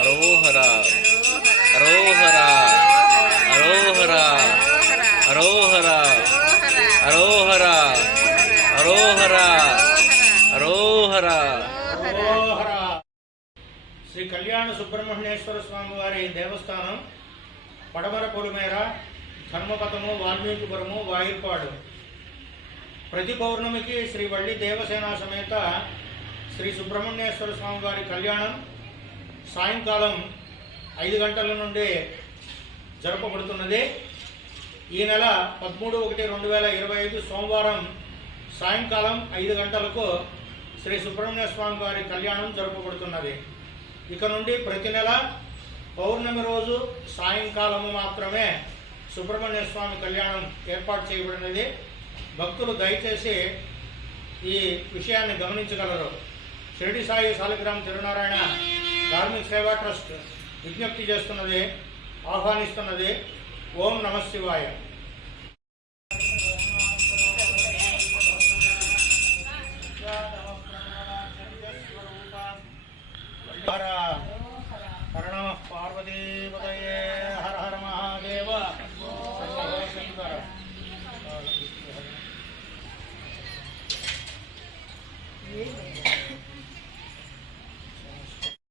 అరోహర అరోహర అరోహర అరోహర అరోహర అరోహర అరోహర. శ్రీ కళ్యాణ సుబ్రహ్మణ్యేశ్వర స్వామి వారి దేవస్థానం పడమర పొలిమేర, ధర్మపథము, వాల్మీకిపురము, వాయిల్పాడు. ప్రతి పౌర్ణమికి శ్రీ వల్లి దేవసేన సమేత శ్రీ సుబ్రహ్మణ్యేశ్వర స్వామి వారి కళ్యాణం సాయంకాలం 5 గంటల నుండి జరపబడుతున్నది. ఈ నెల 13/1/2025 సోమవారం సాయంకాలం 5 గంటలకు శ్రీ సుబ్రహ్మణ్య స్వామి వారి కళ్యాణం జరపబడుతున్నది. ఇక నుండి ప్రతి నెల పౌర్ణమి రోజు సాయంకాలము మాత్రమే సుబ్రహ్మణ్య స్వామి కళ్యాణం ఏర్పాటు చేయబడినది. భక్తులు దయచేసి ఈ విషయాన్ని గమనించగలరు. షిరిడి సాయి సాలిగ్రామ్ తిరునారాయణ ధార్మిక సేవా ట్రస్ట్ విజ్ఞప్తి చేస్తున్నది, ఆహ్వానిస్తున్నది. ఓం నమః శివాయ. హర నమః పార్వతీపతయే. హర హర మహాదేవ. శంకర.